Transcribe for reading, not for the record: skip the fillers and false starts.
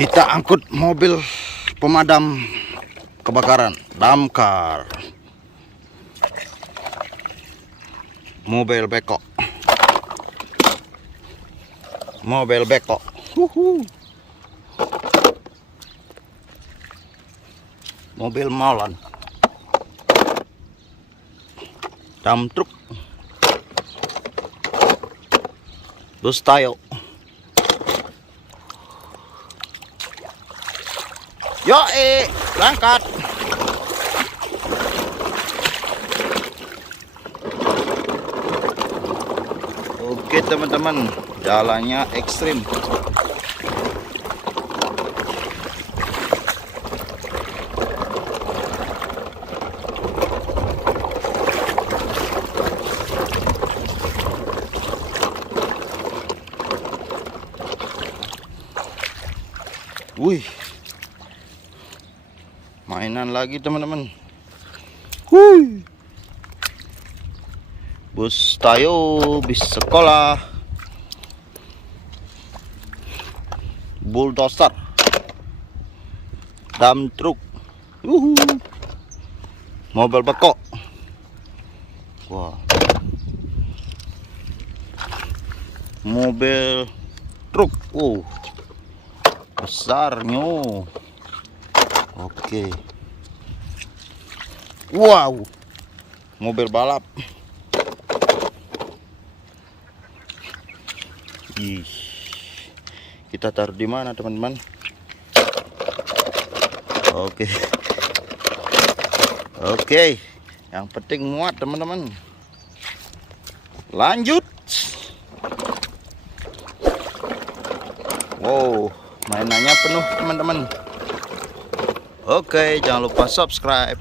Kita angkut mobil pemadam kebakaran, damkar, mobil beko, mobil molen, dump truk, bus tayo. Yo, berangkat. Oke teman-teman, jalannya ekstrim. Wih, mainan lagi teman-teman. Bus tayo, bis sekolah, bulldozer, dump truk, mobil beko. Wah, mobil truk, besarnya. Oke. Wow, mobil balap. Ih, kita taruh di mana teman-teman? Oke, yang penting muat teman-teman. Lanjut. Wow, mainannya penuh teman-teman. Oke, jangan lupa subscribe.